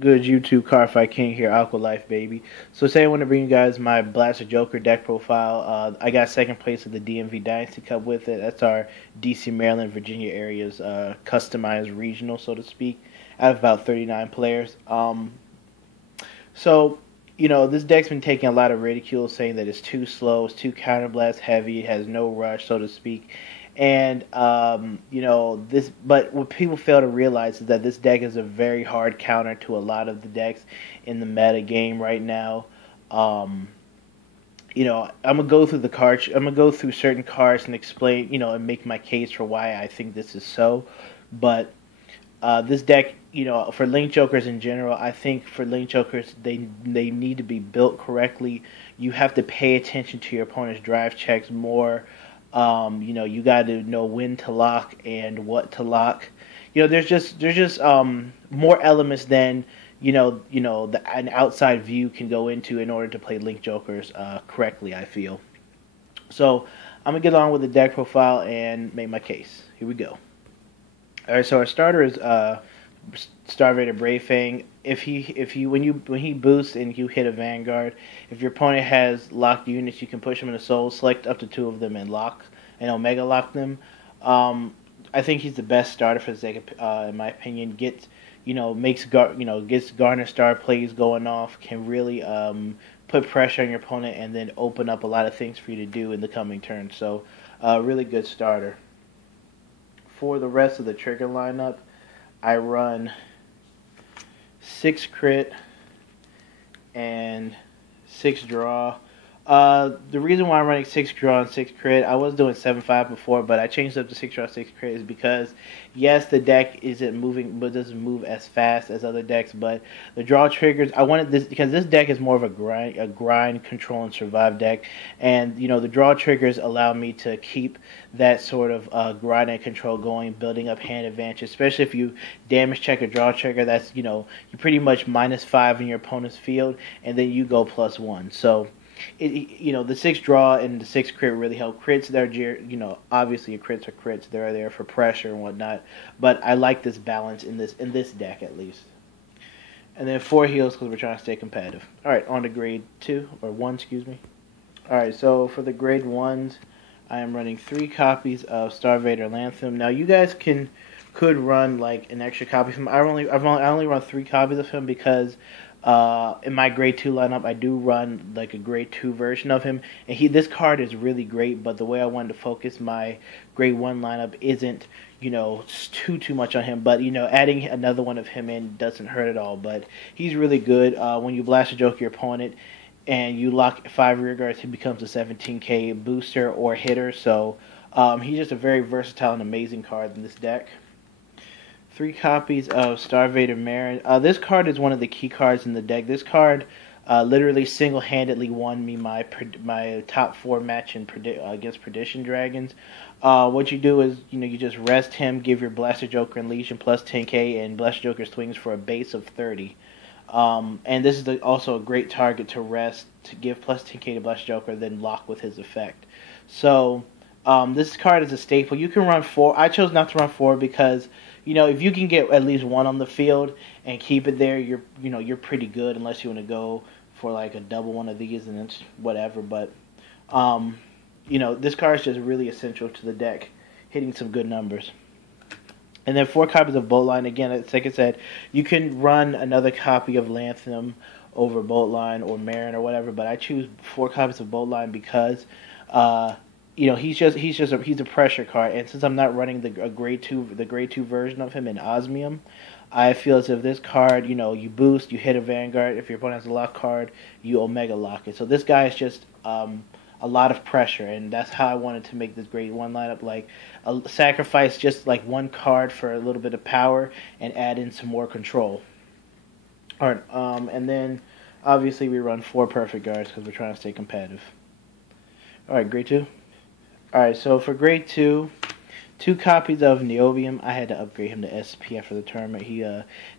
Good YouTube car fight king here, Aqua Life baby. So today I want to bring you guys my Blaster Joker deck profile. I got second place at the DMV Dynasty Cup with it. That's our DC, Maryland, Virginia areas customized regional, so to speak. I have about 39 players. So this deck's been taking a lot of ridicule, saying that it's too slow, it's too counterblast heavy, it has no rush, so to speak. And but what people fail to realize is that this deck is a very hard counter to a lot of the decks in the meta game right now. Um, I'm gonna go through the cards. I'm gonna go through certain cards and explain, and make my case for why I think this is so. But this deck, for Link Jokers in general, I think for Link Jokers, they need to be built correctly. You have to pay attention to your opponent's drive checks more. You got to know when to lock and what to lock. There's just more elements than an outside view can go into in order to play Link Jokers correctly, I feel. So I'm gonna get on with the deck profile and make my case. Here we go. All right, so our starter is Starvader Brave Fang. When he boosts and you hit a Vanguard, if your opponent has locked units, you can push them into Soul, select up to two of them, and lock and Omega lock them. I think he's the best starter for the deck, in my opinion. Gets Garner Star plays going off, can really put pressure on your opponent, and then open up a lot of things for you to do in the coming turn. So, really good starter. For the rest of the trigger lineup, I run 6 crit and 6 draw. The reason why I'm running 6 draw and 6 crit, I was doing 7-5 before, but I changed up to 6 draw, 6 crit is because, yes, the deck isn't moving, but doesn't move as fast as other decks, but the draw triggers, I wanted this, because this deck is more of a grind, control, and survive deck, and, the draw triggers allow me to keep that sort of grind and control going, building up hand advantage, especially if you damage check a draw trigger, that's, you're pretty much -5 in your opponent's field, and then you go +1, so the 6 draw and the 6 crit really help. Crits, obviously your crits are crits. They're there for pressure and whatnot. But I like this balance in this deck at least. And then 4 heals because we're trying to stay competitive. All right, on to grade 2 or 1, excuse me. All right, so for the grade 1s, I am running 3 copies of Starvader Lanthem. Now you guys could run like an extra copy of him. I only run 3 copies of him because in my grade 2 lineup, I do run like a grade 2 version of him, and this card is really great. But the way I wanted to focus my grade 1 lineup isn't too much on him. But adding another one of him in doesn't hurt at all. But he's really good. When you blast a joke your opponent and you lock 5 rear guards, he becomes a 17k booster or hitter. So he's just a very versatile and amazing card in this deck. 3 copies of Starvader Marin. This card is one of the key cards in the deck. This card literally single-handedly won me my top 4 match against Perdition Dragons. What you do is, you just rest him, give your Blaster Joker and Legion plus 10k, and Blaster Joker swings for a base of 30. And this is also a great target to rest, to give plus 10k to Blaster Joker, then lock with his effect. So, this card is a staple. You can run 4. I chose not to run 4 because if you can get at least 1 on the field and keep it there, you're pretty good. Unless you want to go for like a double one of these and it's whatever. But this card is just really essential to the deck, hitting some good numbers. And then 4 copies of Boatline. Again, like I said, you can run another copy of Lanthem over Boatline or Marin or whatever. But I choose 4 copies of Boatline because he's a pressure card, and since I'm not running the grade 2 version of him in Osmium, I feel as if this card, you boost, you hit a Vanguard. If your opponent has a lock card, you Omega lock it. So this guy is just a lot of pressure, and that's how I wanted to make this grade 1 lineup. Like sacrifice just like 1 card for a little bit of power and add in some more control. All right, and then obviously we run 4 perfect guards because we're trying to stay competitive. All right, grade 2. Alright, so for grade 2, 2 copies of Niobium. I had to upgrade him to SP after the tournament.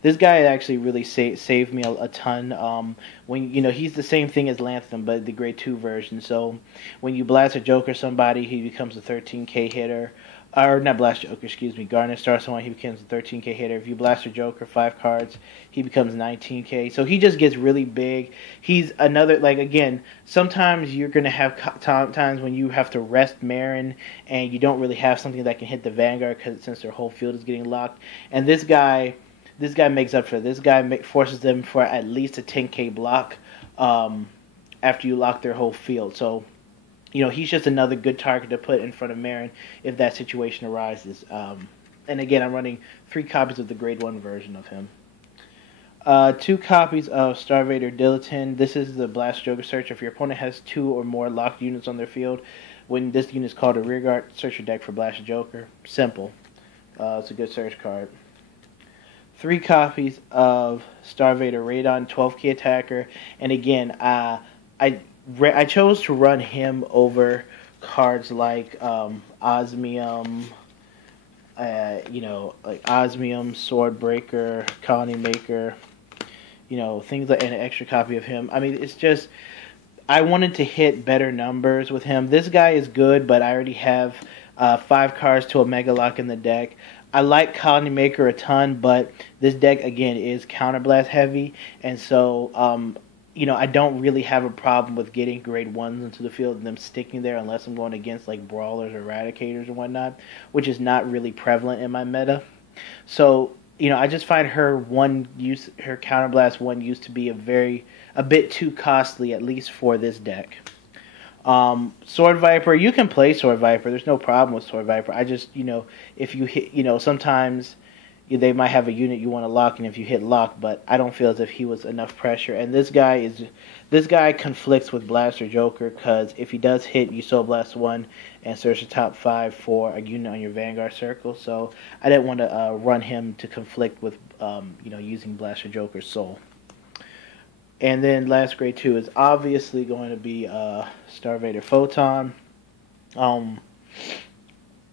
This guy actually really saved me a ton. He's the same thing as Lanthem, but the grade 2 version. So when you blast a Joker somebody, he becomes a 13k hitter. Or not Blaster Joker, excuse me. Garnet Star, someone he becomes a 13k hitter. If you Blaster Joker 5 cards, he becomes 19k. So he just gets really big. He's another, like, again, sometimes you're going to have times when you have to rest Marin and you don't really have something that can hit the Vanguard since their whole field is getting locked. And this guy makes up for it. This guy forces them for at least a 10k block after you lock their whole field. So he's just another good target to put in front of Marin if that situation arises. And again, I'm running 3 copies of the Grade 1 version of him. 2 copies of Starvader Dileton. This is the Blast Joker search. If your opponent has 2 or more locked units on their field, when this unit is called a rearguard, search your deck for Blast Joker. Simple. It's a good search card. 3 copies of Starvader Radon, 12k attacker. And again, I chose to run him over cards like Osmium, like Osmium, Swordbreaker, Colony Maker, things like, and an extra copy of him. I mean, it's just, I wanted to hit better numbers with him. This guy is good, but I already have 5 cards to a Mega Lock in the deck. I like Colony Maker a ton, but this deck, again, is Counterblast heavy, and so I don't really have a problem with getting grade 1s into the field and them sticking there unless I'm going against like Brawlers or Eradicators or whatnot, which is not really prevalent in my meta. So, I just find her Counterblast 1 use to be a bit too costly, at least for this deck. Sword Viper, you can play Sword Viper. There's no problem with Sword Viper. I just, if you hit, sometimes they might have a unit you want to lock, and if you hit lock, but I don't feel as if he was enough pressure. And this guy conflicts with Blaster Joker, because if he does hit, you Soul Blast 1 and search the top 5 for a unit on your Vanguard circle. So I didn't want to run him to conflict with, using Blaster Joker's Soul. And then last grade 2 is obviously going to be Starvader Photon.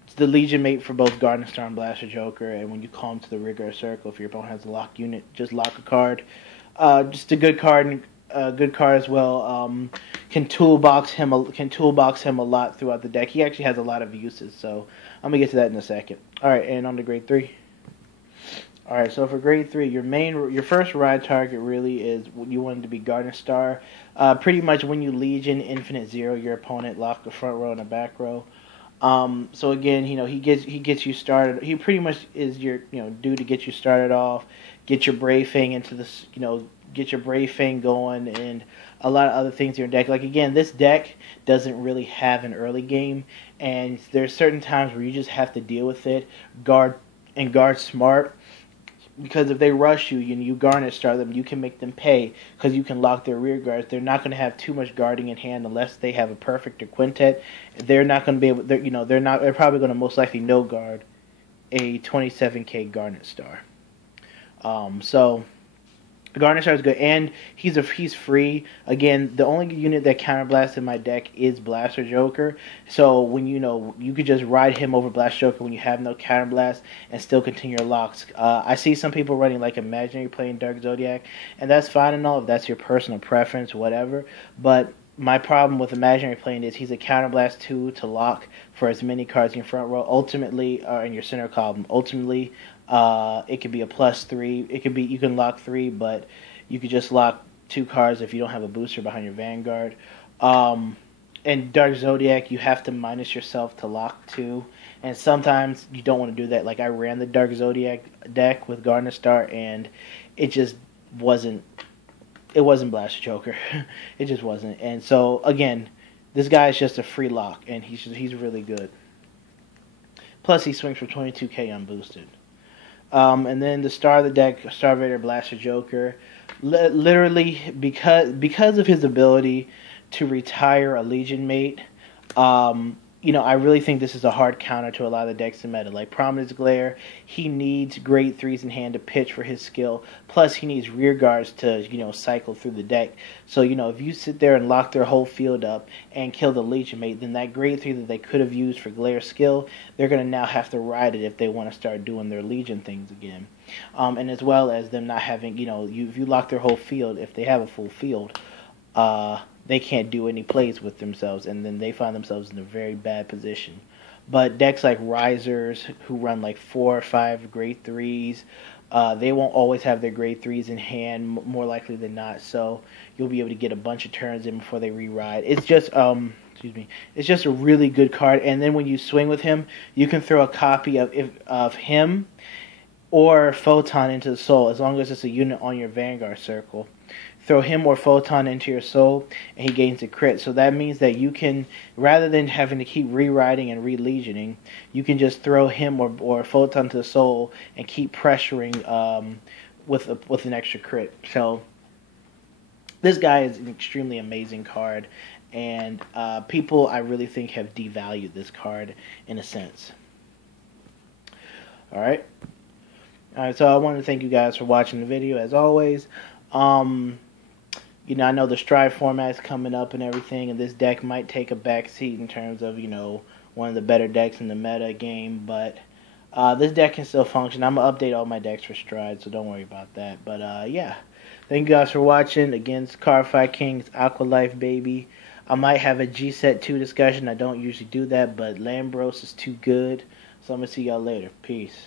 It's the Legion mate for both Garden Star and Blaster Joker, and when you call him to the rigor circle, if your opponent has a lock unit, just lock a card. Just a good card as well. Can toolbox him a lot throughout the deck. He actually has a lot of uses, so I'm gonna get to that in a second. All right, and on to grade 3. All right, so for grade 3, your first ride target really is you want it to be Garden Star. Pretty much when you Legion Infinite Zero your opponent, lock the front row and the back row. So again, he gets you started. He pretty much is your due to get you started off, get your Brave Fang into this, get your Brave Fang going, and a lot of other things in your deck. Like again, this deck doesn't really have an early game, and there's certain times where you just have to deal with it, guard smart. Because if they rush you, you Garnet Star them, you can make them pay because you can lock their rear guards. They're not going to have too much guarding in hand unless they have a perfect or quintet. They're not going to be able. They're probably going to most likely no guard a 27k Garnet Star. So Garnet Star is good, and he's free. Again, the only unit that counterblasts in my deck is Blaster Joker. So when you could just ride him over Blaster Joker when you have no counterblast and still continue your locks. I see some people running like Imaginary playing Dark Zodiac, and that's fine and all if that's your personal preference, whatever. But my problem with Imaginary playing is he's a counterblast 2 to lock for as many cards in your front row. Ultimately, or in your center column. Ultimately, it could be a +3. It could be you can lock 3, but you could just lock 2 cards if you don't have a booster behind your Vanguard. And Dark Zodiac, you have to minus yourself to lock 2, and sometimes you don't want to do that. Like I ran the Dark Zodiac deck with Garnet Star, and it just wasn't. It wasn't Blaster Joker. It just wasn't. And so again, this guy is just a free lock, and he's really good. Plus, he swings for 22k unboosted. And then the star of the deck, Starvader Blaster Joker, literally because of his ability to retire a Legion mate, I really think this is a hard counter to a lot of the decks in meta. Like Prominence Glare, he needs grade 3s in hand to pitch for his skill. Plus, he needs rear guards to, cycle through the deck. So, if you sit there and lock their whole field up and kill the Legion mate, then that grade 3 that they could have used for Glare skill, they're going to now have to ride it if they want to start doing their Legion things again. And as well as them not having, if you lock their whole field, if they have a full field, they can't do any plays with themselves, and then they find themselves in a very bad position. But decks like Risers, who run like 4 or 5 grade 3s, they won't always have their grade 3s in hand, more likely than not. So you'll be able to get a bunch of turns in before they re-ride. It's just excuse me, it's just a really good card. And then when you swing with him, you can throw a copy of him or Photon into the soul, as long as it's a unit on your Vanguard circle. Throw him or Photon into your soul, and he gains a crit. So that means that you can, rather than having to keep rewriting and re-legioning, you can just throw him or Photon to the soul and keep pressuring with an extra crit. So this guy is an extremely amazing card, and people, I really think, have devalued this card in a sense. Alright, so I want to thank you guys for watching the video, as always. You know, I know the Stride format's coming up and everything, and this deck might take a back seat in terms of, you know, one of the better decks in the meta game, but this deck can still function. I'm going to update all my decks for Stride, so don't worry about that. But, yeah, thank you guys for watching. Again, it's Cardfight Kings, Aqua Life, baby. I might have a G-Set 2 discussion. I don't usually do that, but Lambros is too good, so I'm going to see y'all later. Peace.